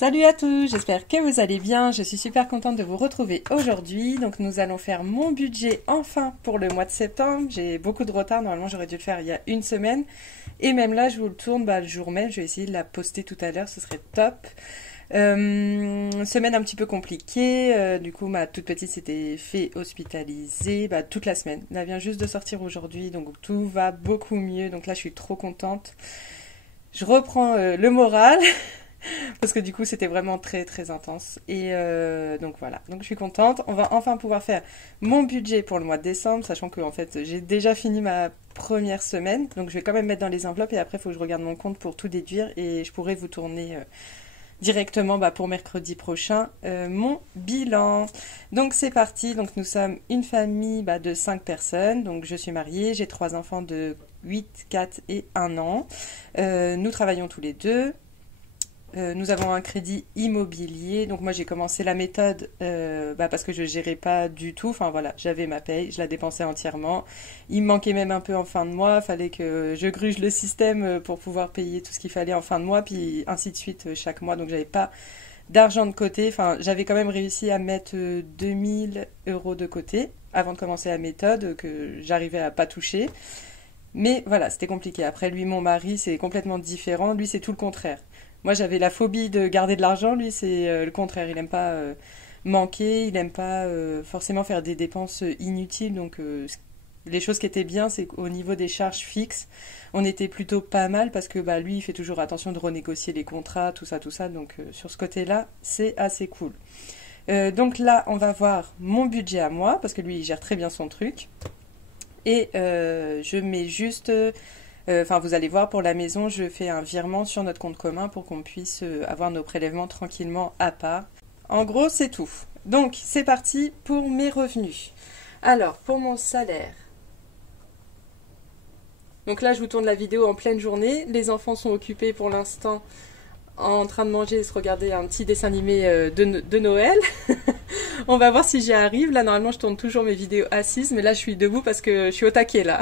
Salut à tous, j'espère que vous allez bien. Je suis super contente de vous retrouver aujourd'hui. Donc nous allons faire mon budget enfin pour le mois de septembre. J'ai beaucoup de retard, normalement j'aurais dû le faire il y a une semaine. Et même là je vous le tourne le jour même, je vais essayer de la poster tout à l'heure, ce serait top. Semaine un petit peu compliquée, du coup ma toute petite s'était fait hospitaliser toute la semaine. Elle vient juste de sortir aujourd'hui, donc tout va beaucoup mieux. Donc là je suis trop contente. Je reprends le moral. Parce que du coup c'était vraiment très très intense et donc voilà, donc je suis contente. On va enfin pouvoir faire mon budget pour le mois de décembre, sachant que en fait j'ai déjà fini ma première semaine, donc je vais quand même mettre dans les enveloppes et après il faut que je regarde mon compte pour tout déduire et je pourrai vous tourner directement pour mercredi prochain mon bilan. Donc c'est parti, donc nous sommes une famille de 5 personnes, donc je suis mariée, j'ai 3 enfants de 8, 4 et 1 an, nous travaillons tous les deux. Nous avons un crédit immobilier, donc moi j'ai commencé la méthode parce que je gérais pas du tout, enfin voilà, j'avais ma paye, je la dépensais entièrement, il me manquait même un peu en fin de mois, fallait que je gruge le système pour pouvoir payer tout ce qu'il fallait en fin de mois, puis ainsi de suite chaque mois, donc j'avais pas d'argent de côté, enfin j'avais quand même réussi à mettre 2000 euros de côté avant de commencer la méthode que j'arrivais à pas toucher. Mais voilà, c'était compliqué. Après, lui, mon mari, c'est complètement différent. Lui, c'est tout le contraire. Moi, j'avais la phobie de garder de l'argent. Lui, c'est le contraire. Il n'aime pas manquer. Il n'aime pas forcément faire des dépenses inutiles. Donc, les choses qui étaient bien, c'est qu'au niveau des charges fixes, on était plutôt pas mal parce que lui, il fait toujours attention de renégocier les contrats, tout ça, tout ça. Donc, sur ce côté-là, c'est assez cool. Donc là, on va voir mon budget à moi parce que lui, il gère très bien son truc. Et je mets juste, vous allez voir pour la maison, je fais un virement sur notre compte commun pour qu'on puisse avoir nos prélèvements tranquillement à part. En gros, c'est tout. Donc, c'est parti pour mes revenus. Alors, pour mon salaire. Donc là, je vous tourne la vidéo en pleine journée. Les enfants sont occupés pour l'instant en train de manger et se regarder un petit dessin animé de Noël. On va voir si j'y arrive. Là, normalement, je tourne toujours mes vidéos assises, mais là, je suis debout parce que je suis au taquet, là.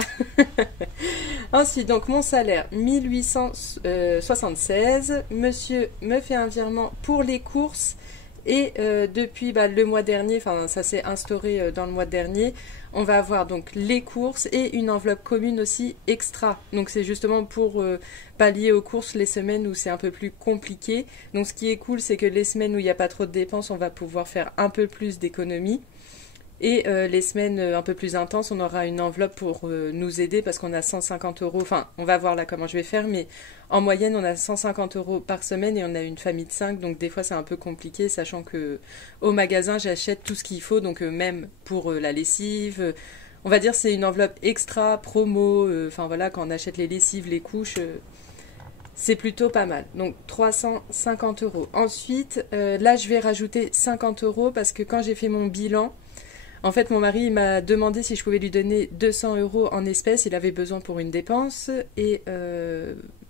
Ensuite, donc, mon salaire, 1876. Monsieur me fait un virement pour les courses. Et depuis le mois dernier, enfin ça s'est instauré dans le mois dernier, on va avoir donc les courses et une enveloppe commune aussi extra. Donc c'est justement pour pallier aux courses les semaines où c'est un peu plus compliqué. Donc ce qui est cool, c'est que les semaines où il n'y a pas trop de dépenses, on va pouvoir faire un peu plus d'économies. Et les semaines un peu plus intenses, on aura une enveloppe pour nous aider parce qu'on a 150 euros. Enfin, on va voir là comment je vais faire, mais en moyenne, on a 150 euros par semaine et on a une famille de 5. Donc des fois, c'est un peu compliqué, sachant que au magasin, j'achète tout ce qu'il faut. Donc même pour la lessive, on va dire c'est une enveloppe extra, promo. Enfin voilà, quand on achète les lessives, les couches, c'est plutôt pas mal. Donc 350 euros. Ensuite, là, je vais rajouter 50 euros parce que quand j'ai fait mon bilan, en fait, mon mari m'a demandé si je pouvais lui donner 200 euros en espèces. Il avait besoin pour une dépense et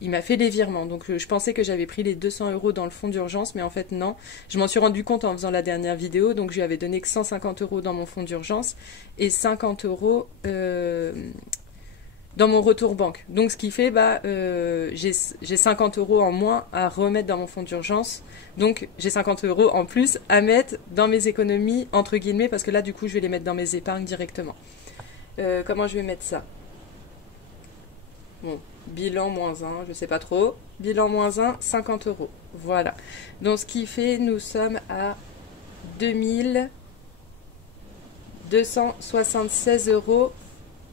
il m'a fait les virements. Donc, je pensais que j'avais pris les 200 euros dans le fonds d'urgence, mais en fait, non. Je m'en suis rendu compte en faisant la dernière vidéo. Donc, je lui avais donné que 150 euros dans mon fonds d'urgence et 50 euros dans mon retour banque. Donc, ce qui fait, j'ai 50 euros en moins à remettre dans mon fonds d'urgence. Donc, j'ai 50 euros en plus à mettre dans mes économies, entre guillemets, parce que là, du coup, je vais les mettre dans mes épargnes directement. Comment je vais mettre ça? Bon, bilan moins 1, je sais pas trop. Bilan moins 1, 50 euros. Voilà. Donc, ce qui fait, nous sommes à 2276 euros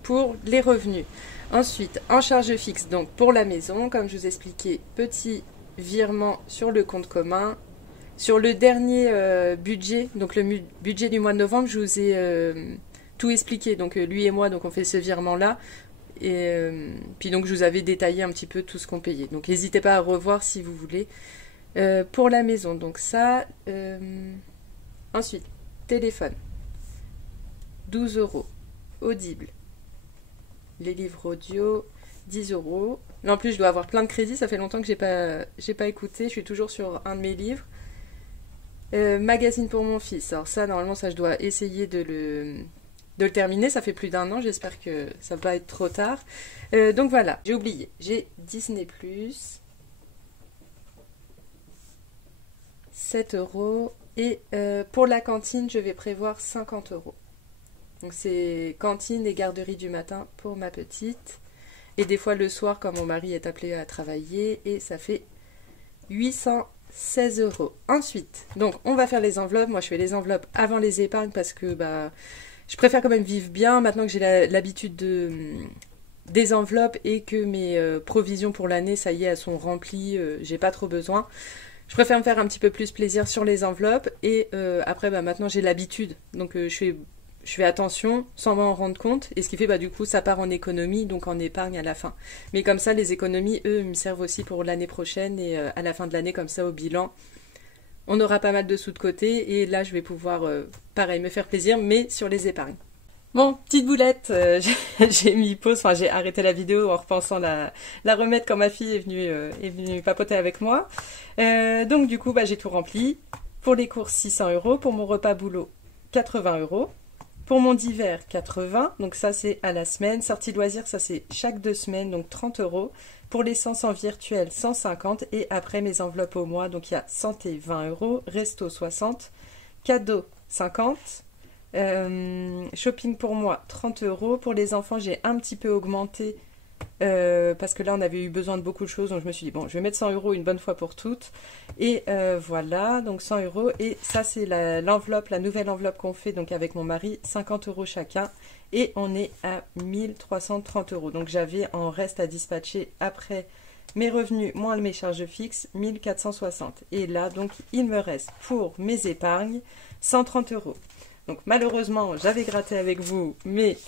pour les revenus. Ensuite, en charge fixe, donc pour la maison, comme je vous expliquais, petit virement sur le compte commun. Sur le dernier budget, donc le budget du mois de novembre, je vous ai tout expliqué. Donc lui et moi, donc on fait ce virement-là. Et puis donc je vous avais détaillé un petit peu tout ce qu'on payait. Donc n'hésitez pas à revoir si vous voulez. Pour la maison, donc ça. Ensuite, téléphone. 12 euros. Audible. Les livres audio, 10 euros. Là, en plus, je dois avoir plein de crédits. Ça fait longtemps que j'ai pas écouté. Je suis toujours sur un de mes livres. Magazine pour mon fils. Alors ça, normalement, ça, je dois essayer de le terminer. Ça fait plus d'1 an. J'espère que ça va pas être trop tard. Donc voilà, j'ai oublié. J'ai Disney+. 7 euros. Et pour la cantine, je vais prévoir 50 euros. Donc c'est cantine et garderie du matin pour ma petite. Et des fois le soir quand mon mari est appelé à travailler. Et ça fait 816 euros. Ensuite, donc on va faire les enveloppes. Moi je fais les enveloppes avant les épargnes parce que je préfère quand même vivre bien. Maintenant que j'ai l'habitude des enveloppes et que mes provisions pour l'année, ça y est, elles sont remplies. J'ai pas trop besoin. Je préfère me faire un petit peu plus plaisir sur les enveloppes. Et après, maintenant j'ai l'habitude. Donc je fais attention sans m'en rendre compte. Et ce qui fait, du coup, ça part en économie, donc en épargne à la fin. Mais comme ça, les économies, eux, me servent aussi pour l'année prochaine. Et à la fin de l'année, comme ça, au bilan, on aura pas mal de sous de côté. Et là, je vais pouvoir, pareil, me faire plaisir, mais sur les épargnes. Bon, petite boulette, j'ai mis pause, j'ai arrêté la vidéo en repensant la remettre quand ma fille est venue papoter avec moi. Donc du coup, j'ai tout rempli. Pour les courses, 600 euros. Pour mon repas boulot, 80 euros. Pour mon divers, 80. Donc ça, c'est à la semaine. Sortie loisirs, ça c'est chaque 2 semaines, donc 30 euros. Pour l'essence en virtuel, 150. Et après, mes enveloppes au mois, donc il y a santé, 20 euros. Resto, 60. Cadeau, 50. Shopping pour moi 30 euros. Pour les enfants j'ai un petit peu augmenté parce que là on avait eu besoin de beaucoup de choses, donc je me suis dit bon, je vais mettre 100 euros une bonne fois pour toutes. Et voilà, donc 100 euros. Et ça c'est l'enveloppe, la nouvelle enveloppe qu'on fait donc avec mon mari, 50 euros chacun. Et on est à 1330 euros. Donc j'avais en reste à dispatcher après mes revenus moins mes charges fixes, 1460. Et là donc il me reste pour mes épargnes 130 euros. Donc malheureusement, j'avais gratté avec vous, mais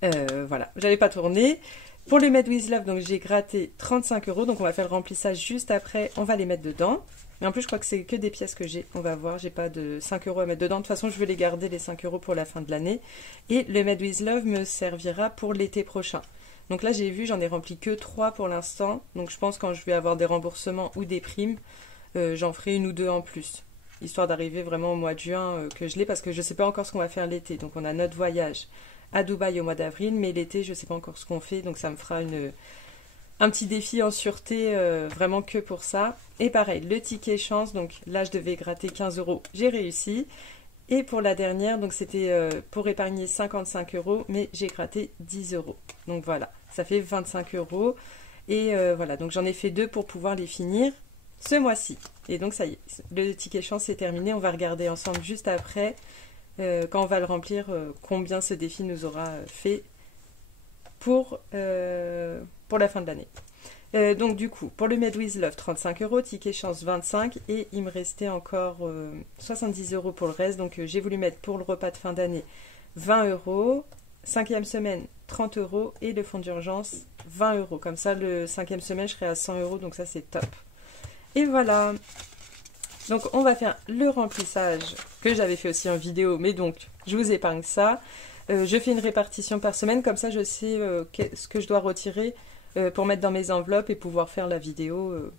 voilà, j'avais pas tourné. Pour les Made with Love, donc j'ai gratté 35 euros. Donc on va faire le remplissage juste après, on va les mettre dedans. Mais en plus, je crois que c'est que des pièces que j'ai. On va voir, j'ai pas de 5 euros à mettre dedans. De toute façon, je veux les garder, les 5 euros pour la fin de l'année. Et le Made with Love me servira pour l'été prochain. Donc là, j'ai vu, j'en ai rempli que 3 pour l'instant. Donc je pense quand je vais avoir des remboursements ou des primes, j'en ferai 1 ou 2 en plus. Histoire d'arriver vraiment au mois de juin que je l'ai, parce que je ne sais pas encore ce qu'on va faire l'été. Donc on a notre voyage à Dubaï au mois d'avril, mais l'été je ne sais pas encore ce qu'on fait, donc ça me fera un petit défi en sûreté vraiment que pour ça. Et pareil, le ticket chance, donc là je devais gratter 15 euros, j'ai réussi. Et pour la dernière, donc c'était pour épargner 55 euros, mais j'ai gratté 10 euros. Donc voilà, ça fait 25 euros. Et voilà, donc j'en ai fait 2 pour pouvoir les finir ce mois-ci. Et donc ça y est, le ticket chance est terminé. On va regarder ensemble juste après, quand on va le remplir, combien ce défi nous aura fait pour la fin de l'année. Donc du coup, pour le Made with Love, 35 euros, ticket chance 25, et il me restait encore 70 euros pour le reste. Donc j'ai voulu mettre pour le repas de fin d'année 20 euros, 5e semaine 30 euros, et le fonds d'urgence 20 euros. Comme ça, le 5e semaine, je serai à 100 euros, donc ça c'est top. Et voilà, donc on va faire le remplissage que j'avais fait aussi en vidéo, mais donc je vous épargne ça. Je fais une répartition par semaine, comme ça je sais ce que je dois retirer pour mettre dans mes enveloppes et pouvoir faire la vidéo.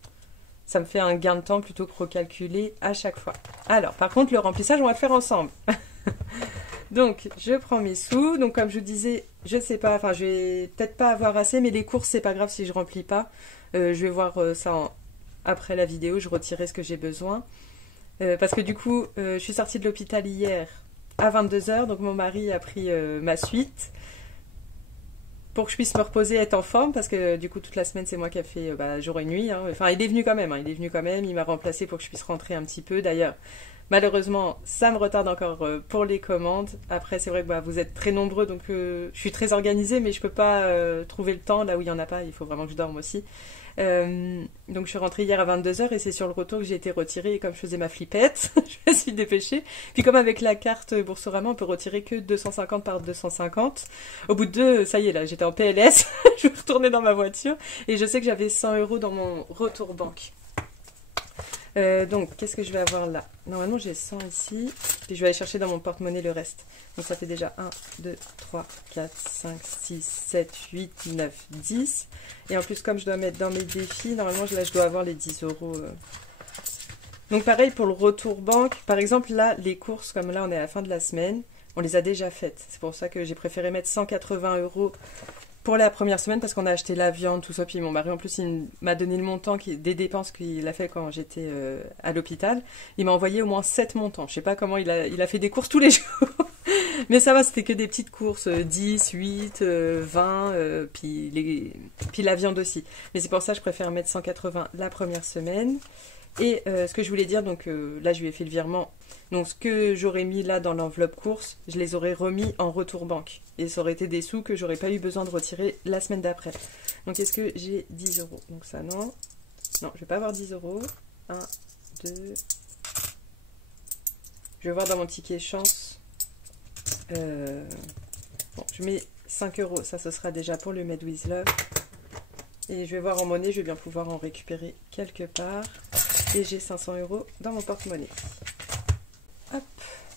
Ça me fait un gain de temps plutôt que recalculer à chaque fois. Alors par contre le remplissage on va le faire ensemble. Donc je prends mes sous, donc comme je vous disais, je sais pas, je vais peut-être pas avoir assez, mais les courses c'est pas grave si je remplis pas. Je vais voir ça après la vidéo, je retirerai ce que j'ai besoin. Parce que du coup, je suis sortie de l'hôpital hier à 22 h, donc mon mari a pris ma suite pour que je puisse me reposer et être en forme, parce que du coup, toute la semaine, c'est moi qui ai fait jour et nuit. Hein. Enfin, il est venu quand même, il m'a remplacé pour que je puisse rentrer un petit peu. D'ailleurs, malheureusement, ça me retarde encore pour les commandes. Après, c'est vrai que vous êtes très nombreux, donc je suis très organisée, mais je peux pas trouver le temps là où il n'y en a pas. Il faut vraiment que je dorme aussi. Donc je suis rentrée hier à 22 h et c'est sur le retour que j'ai été retirée, et comme je faisais ma flippette, je me suis dépêchée. Puis comme avec la carte Boursorama, on peut retirer que 250 par 250. Au bout de 2, ça y est, là, j'étais en PLS, je vais retourner dans ma voiture et je sais que j'avais 100 euros dans mon retour banque. Donc, qu'est-ce que je vais avoir là? Normalement, j'ai 100 ici. Puis je vais aller chercher dans mon porte-monnaie le reste. Donc, ça fait déjà 1, 2, 3, 4, 5, 6, 7, 8, 9, 10. Et en plus, comme je dois mettre dans mes défis, normalement, là, je dois avoir les 10 euros. Donc, pareil pour le retour banque. Par exemple, là, les courses, comme là, on est à la fin de la semaine, on les a déjà faites. C'est pour ça que j'ai préféré mettre 180 euros pour la première semaine parce qu'on a acheté la viande, tout ça. Puis mon mari, en plus, il m'a donné le montant des dépenses qu'il a fait quand j'étais à l'hôpital. Il m'a envoyé au moins 7 montants. Je sais pas comment il a fait des courses tous les jours. Mais ça va, c'était que des petites courses, 10, 8, 20, puis la viande aussi. Mais c'est pour ça que je préfère mettre 180 la première semaine. Et ce que je voulais dire, donc là je lui ai fait le virement. Donc ce que j'aurais mis là dans l'enveloppe course, je les aurais remis en retour banque. Et ça aurait été des sous que j'aurais pas eu besoin de retirer la semaine d'après. Donc est-ce que j'ai 10 euros? Donc ça non. Non, je vais pas avoir 10 euros. 1, 2. Je vais voir dans mon ticket chance. Bon, je mets 5 euros. Ça, ce sera déjà pour le Made with Love. Et je vais voir en monnaie, je vais bien pouvoir en récupérer quelque part. Et j'ai 500 euros dans mon porte-monnaie. Hop,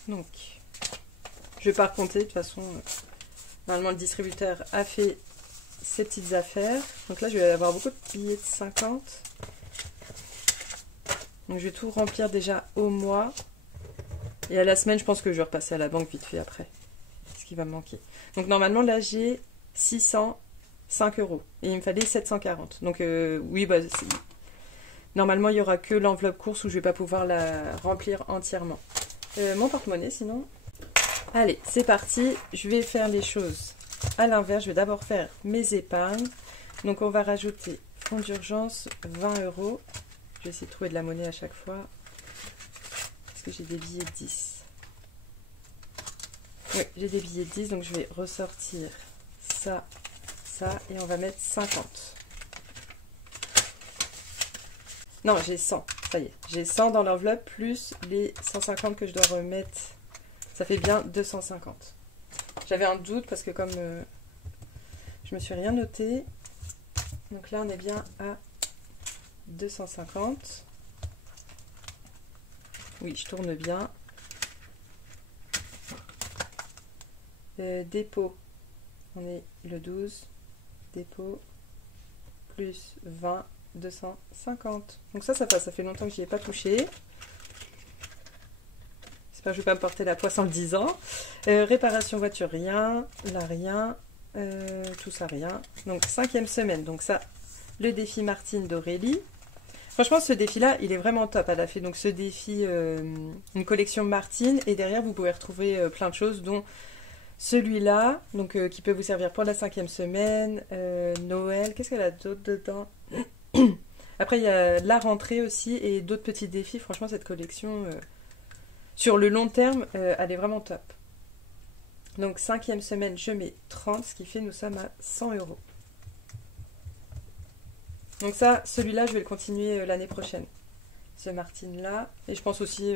donc, je vais pas recompter, de toute façon, normalement le distributeur a fait ses petites affaires. Donc là, je vais avoir beaucoup de billets de 50. Donc je vais tout remplir déjà au mois. Et à la semaine, je pense que je vais repasser à la banque vite fait après. Ce qui va me manquer. Donc normalement, là, j'ai 605 euros. Et il me fallait 740. Donc oui, bah... Normalement, il n'y aura que l'enveloppe course où je ne vais pas pouvoir la remplir entièrement. Mon porte-monnaie, sinon. Allez, c'est parti. Je vais faire les choses à l'inverse. Je vais d'abord faire mes épargnes. Donc, on va rajouter fonds d'urgence, 20 euros. Je vais essayer de trouver de la monnaie à chaque fois. Parce que j'ai des billets de 10. Oui, j'ai des billets de 10. Donc, je vais ressortir ça, ça. Et on va mettre 50. Non, j'ai 100, ça y est. J'ai 100 dans l'enveloppe, plus les 150 que je dois remettre. Ça fait bien 250. J'avais un doute parce que comme je me suis rien noté. Donc là, on est bien à 250. Oui, je tourne bien. Dépôt, on est le 12. Dépôt, plus 20. 250. Donc ça passe, ça fait longtemps que j'y ai pas touché. J'espère que je vais pas me porter la poisse en le disant. Réparation voiture, rien. Là, rien. Tout ça, rien. Donc 5e semaine. Donc ça, le défi Martine d'Aurélie. Franchement, ce défi-là, il est vraiment top. Elle a fait donc ce défi, une collection Martine. Et derrière, vous pouvez retrouver plein de choses, dont celui-là, donc qui peut vous servir pour la 5e semaine. Noël, qu'est-ce qu'elle a d'autre dedans? Après, il y a la rentrée aussi et d'autres petits défis. Franchement, cette collection, sur le long terme, elle est vraiment top. Donc, 5e semaine, je mets 30, ce qui fait nous sommes à 100 euros. Donc ça, celui-là, je vais le continuer l'année prochaine. Ce Martine-là. Et je pense aussi,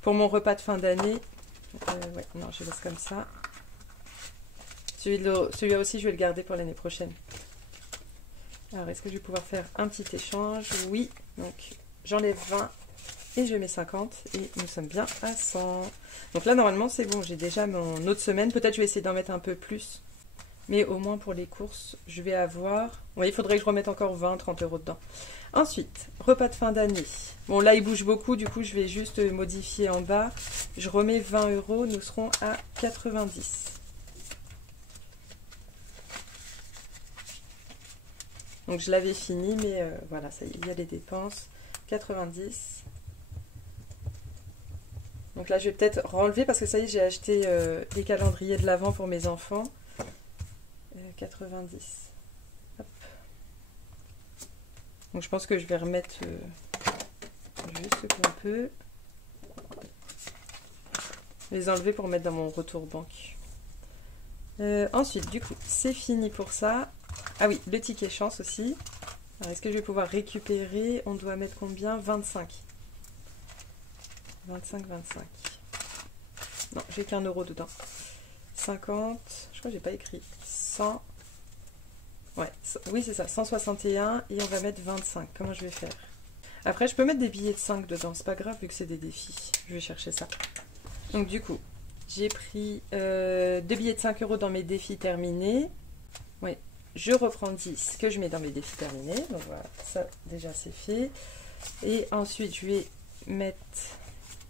pour mon repas de fin d'année, ouais, non, je laisse comme ça. Celui-là aussi, je vais le garder pour l'année prochaine. Alors, est-ce que je vais pouvoir faire un petit échange? Oui. Donc, j'enlève 20 et je mets 50. Et nous sommes bien à 100. Donc là, normalement, c'est bon. J'ai déjà mon autre semaine. Peut-être je vais essayer d'en mettre un peu plus. Mais au moins, pour les courses, je vais avoir... Oui, il faudrait que je remette encore 20, 30 euros dedans. Ensuite, repas de fin d'année. Bon, là, il bouge beaucoup. Du coup, je vais juste modifier en bas. Je remets 20 euros. Nous serons à 90. Donc je l'avais fini, mais voilà, ça y est, il y a les dépenses. 90. Donc là, je vais peut-être renlever parce que ça y est, j'ai acheté les calendriers de l'Avent pour mes enfants. 90. Hop. Donc je pense que je vais remettre juste ce qu'on peut. Les enlever pour mettre dans mon retour banque. Ensuite, du coup, c'est fini pour ça. Ah oui, le ticket chance aussi. Alors, est-ce que je vais pouvoir récupérer? On doit mettre combien? 25. 25, 25. Non, j'ai qu'un euro dedans. 50. Je crois que j'ai pas écrit. 100. Ouais, oui, c'est ça. 161. Et on va mettre 25. Comment je vais faire? Après, je peux mettre des billets de 5 dedans. C'est pas grave vu que c'est des défis. Je vais chercher ça. Donc, du coup, j'ai pris 2 billets de 5 euros dans mes défis terminés. Oui. Je reprends 10 que je mets dans mes défis terminés. Donc voilà, ça déjà c'est fait. Et ensuite je vais mettre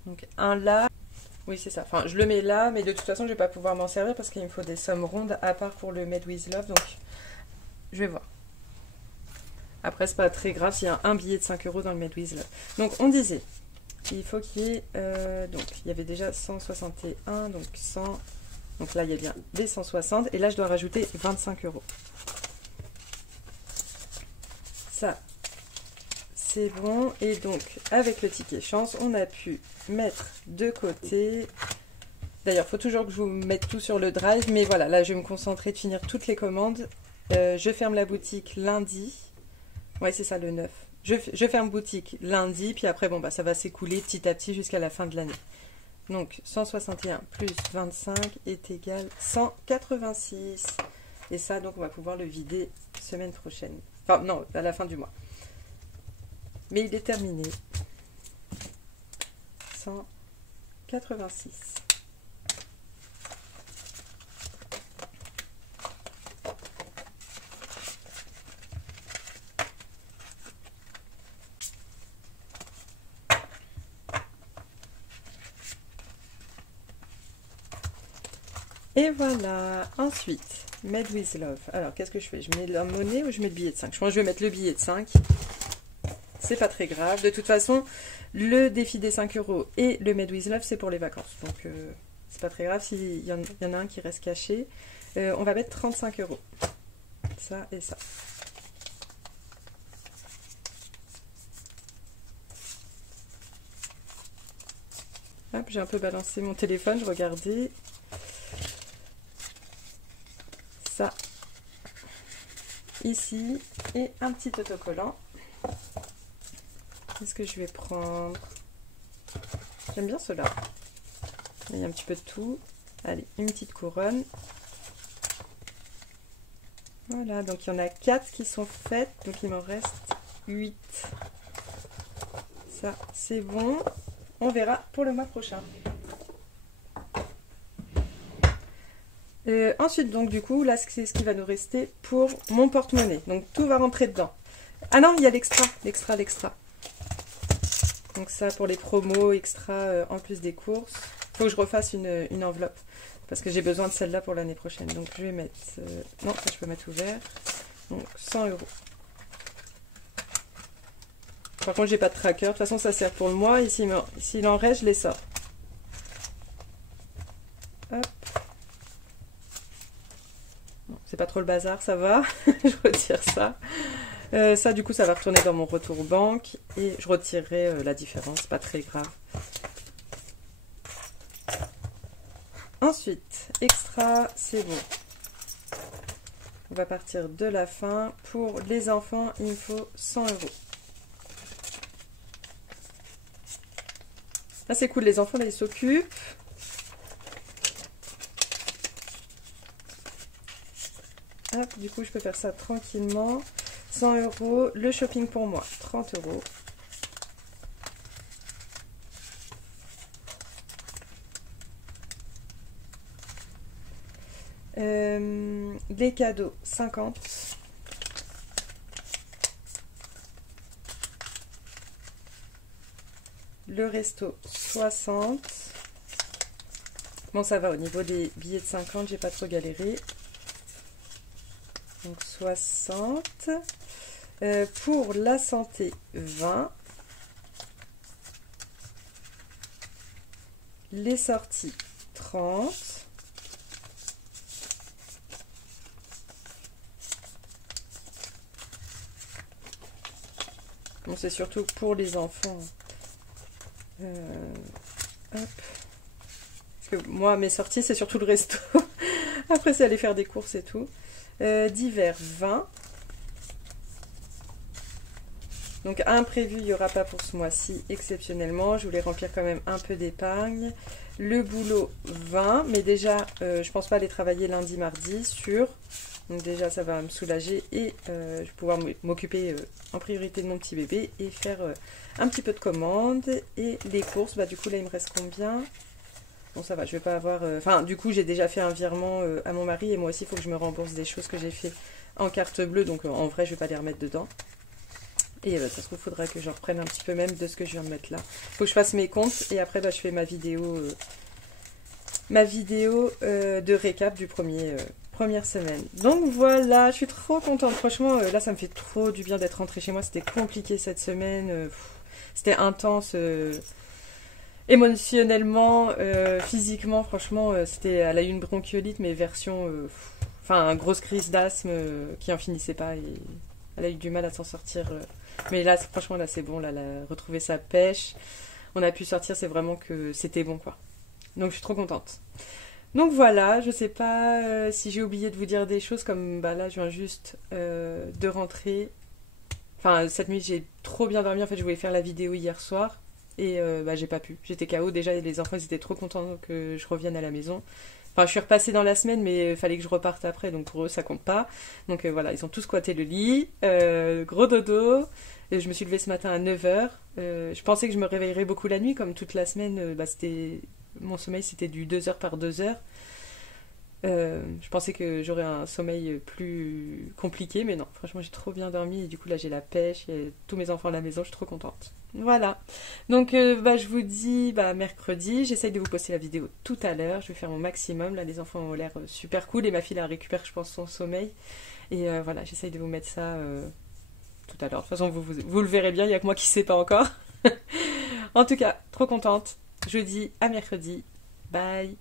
donc un là. Oui, c'est ça. Enfin, je le mets là, mais de toute façon, je vais pas pouvoir m'en servir parce qu'il me faut des sommes rondes à part pour le Made with Love. Donc, je vais voir. Après, c'est pas très grave s'il y a un billet de 5 € dans le Made with Love. Donc, on disait, il faut qu'il y ait... donc, il y avait déjà 161, donc 100... Donc là, il y a bien des 160. Et là, je dois rajouter 25 €. Ça, c'est bon. Et donc, avec le ticket chance, on a pu mettre de côté... D'ailleurs, il faut toujours que je vous mette tout sur le drive. Mais voilà, là, je vais me concentrer de finir toutes les commandes. Je ferme la boutique lundi. Ouais, c'est ça, le 9. Je ferme boutique lundi. Puis après, bon, bah, ça va s'écouler petit à petit jusqu'à la fin de l'année. Donc, 161 plus 25 est égal 186. Et ça, donc, on va pouvoir le vider semaine prochaine. Enfin, non, à la fin du mois. Mais il est terminé. 186. Et voilà. Ensuite, Made with Love. Alors, qu'est-ce que je fais? Je mets la monnaie ou je mets le billet de 5? Je pense que je vais mettre le billet de 5. C'est pas très grave. De toute façon, le défi des 5 € et le Made with Love, c'est pour les vacances. Donc, c'est pas très grave s'il y en a un qui reste caché. On va mettre 35 €. Ça et ça. Hop, j'ai un peu balancé mon téléphone, je regardais. Ça, ici, et un petit autocollant. Qu'est-ce que je vais prendre? J'aime bien cela. Il y a un petit peu de tout. Allez, une petite couronne. Voilà, donc il y en a 4 qui sont faites, donc il m'en reste 8. Ça, c'est bon. On verra pour le mois prochain. Ensuite, donc du coup, là, c'est ce qui va nous rester pour mon porte-monnaie. Donc, tout va rentrer dedans. Ah non, il y a l'extra. Donc ça, pour les promos extra en plus des courses. Il faut que je refasse une enveloppe. Parce que j'ai besoin de celle-là pour l'année prochaine. Donc, je vais mettre... non, ça, je peux mettre ouvert. Donc, 100 €. Par contre, j'ai pas de tracker. De toute façon, ça sert pour le mois. Et s'il en reste, je les sors. Hop. C'est pas trop le bazar, ça va. Je retire ça. Ça, du coup, ça va retourner dans mon retour banque. Et je retirerai la différence. Pas très grave. Ensuite, extra, c'est bon. On va partir de la fin. Pour les enfants, il me faut 100 €. Là, c'est cool. Les enfants, là, ils s'occupent. Hop, du coup, je peux faire ça tranquillement. 100 €. Le shopping pour moi, 30 €. Les cadeaux, 50. Le resto, 60. Bon, ça va, au niveau des billets de 50, j'ai pas trop galéré. Donc 60. Pour la santé, 20. Les sorties, 30. Bon, c'est surtout pour les enfants. Hop. Parce que moi, mes sorties, c'est surtout le resto. Après, c'est aller faire des courses et tout. D'hiver, 20. Donc, imprévu, il n'y aura pas pour ce mois-ci, exceptionnellement. Je voulais remplir quand même un peu d'épargne. Le boulot, 20. Mais déjà, je pense pas aller travailler lundi, mardi, sûr. Donc déjà, ça va me soulager et je vais pouvoir m'occuper en priorité de mon petit bébé et faire un petit peu de commandes. Et les courses, bah du coup, là, il me reste combien? Bon, ça va, je vais pas avoir... Enfin, du coup, j'ai déjà fait un virement à mon mari et moi aussi, il faut que je me rembourse des choses que j'ai fait en carte bleue. Donc, en vrai, je vais pas les remettre dedans. Et ça se trouve, il faudra que je reprenne un petit peu même de ce que je viens de mettre là. Il faut que je fasse mes comptes et après, bah, je fais ma vidéo ma vidéo de récap du première semaine. Donc voilà, je suis trop contente. Franchement, là, ça me fait trop du bien d'être rentrée chez moi. C'était compliqué cette semaine. C'était intense émotionnellement, physiquement. Franchement, elle a eu une bronchiolite, mais version... Enfin, grosse crise d'asthme qui en finissait pas. Et elle a eu du mal à s'en sortir. Mais là, franchement, là, c'est bon. Là, elle a retrouvé sa pêche. On a pu sortir, c'est vraiment que c'était bon, quoi. Donc, je suis trop contente. Donc voilà, je sais pas si j'ai oublié de vous dire des choses comme bah là je viens juste de rentrer. Enfin cette nuit j'ai trop bien dormi, en fait je voulais faire la vidéo hier soir et bah j'ai pas pu. J'étais KO déjà et les enfants ils étaient trop contents que je revienne à la maison. Enfin je suis repassée dans la semaine mais il fallait que je reparte après donc pour eux ça compte pas. Donc voilà, ils ont tous squatté le lit, gros dodo. Et je me suis levée ce matin à 9h. Je pensais que je me réveillerais beaucoup la nuit comme toute la semaine, bah, mon sommeil c'était du 2 heures par 2 heures. Je pensais que j'aurais un sommeil plus compliqué, mais non, franchement j'ai trop bien dormi et du coup là j'ai la pêche, il y a tous mes enfants à la maison, je suis trop contente. Voilà. Donc bah, je vous dis bah, mercredi, j'essaye de vous poster la vidéo tout à l'heure, je vais faire mon maximum, là les enfants ont l'air super cool et ma fille elle récupère je pense son sommeil. Et voilà, j'essaye de vous mettre ça tout à l'heure. De toute façon vous le verrez bien, il n'y a que moi qui ne sais pas encore. En tout cas, trop contente. Jeudi à mercredi. Bye.